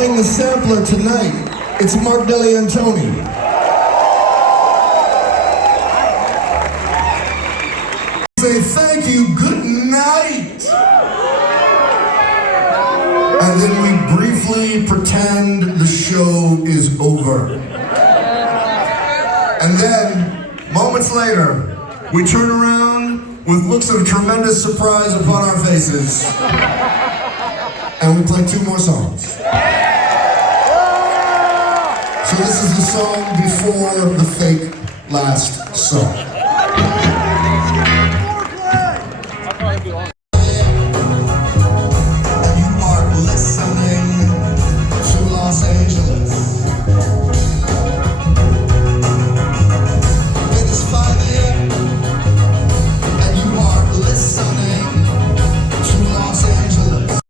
playing the sampler tonight, it's Mark Deliantoni. Say thank you, good night. And then we briefly pretend the show is over. And then, moments later, we turn around with looks of tremendous surprise upon our faces. And we play 2 more songs. So this is the song before the fake last song.